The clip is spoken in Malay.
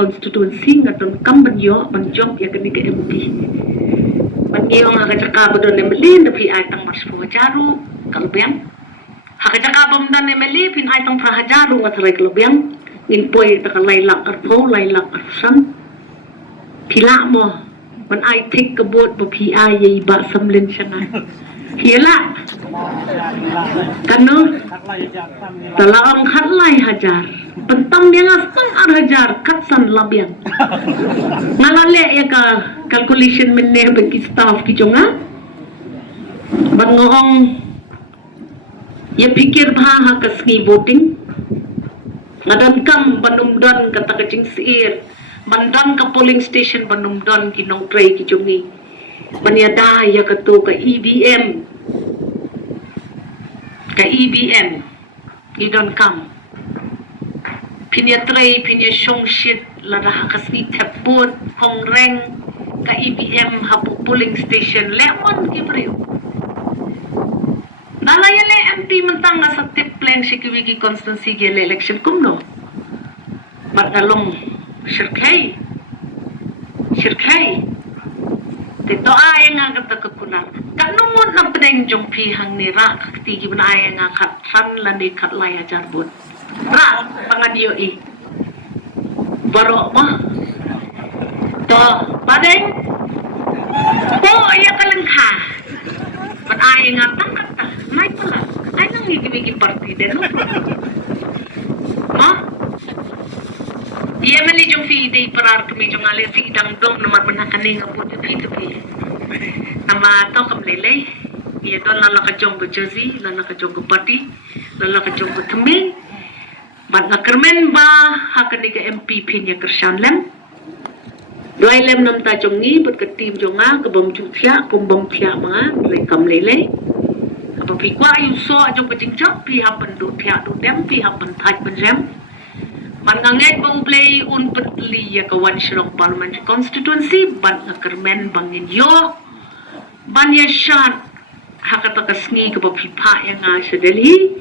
constituency ngadon kam banyo banjok ya kani ke MP banyo nga kacaka badon MLA na pi ay tang marspo jaru kalbiang hakacaka bamdan MLA pin ay tang prahajaru ngatray kalbiang in poy ta lailak arpo lailak arsan pila mo man ay tik kabot bo pi ay yai ba samlin siya na pila kano talaang khatlay hajar pentam yang asang hajar katsan labiang ngalale ya ka calculation minne bagi staff ki jonga bangong ya pikir bha kasni voting ngadan kam banumdan kata kacing siir mandan ka polling station banumdan ki nong tray ki jongi banyada ya katu ka EVM idon kam pinya tray pinya shong shit lada kasni teput hongreng ka EVM hapu polling station lemon ki brio nalaya le MP mentang sa tip plan sikiwigi constituency ge election kumno matalong shirkai tito ay nga kata kular kanumon na pedeng jong pihang ni ra kakti gibna ay nga katran lani katlaya jarbon ra pangadio baro mo to padeng po ya kalangka pan ay nga tangkata may pala ay nang gigibigi partida no ma iya mali jong fi day parar kami jong ale fi dang dong naman manakaning apo di pi nama to kam lele iya don lala ka jong jersey lala ka jong party lala ka jong temi bat na kermen ba hakani ka MP nya kersan lem doi lem nam ta jong ni bat ka tim jonga ka bom chu thia kum bom thia ma le kam lele apa pi kwa yu so jong ka jing chap pi hapan do thia do dem pi hapan thaj ban jam man nganget bang play un petli ya kawan shirong parliamentary constituency ban kermen bangin yo ban ya shan hakata kasni ka pipa yang nga sa Delhi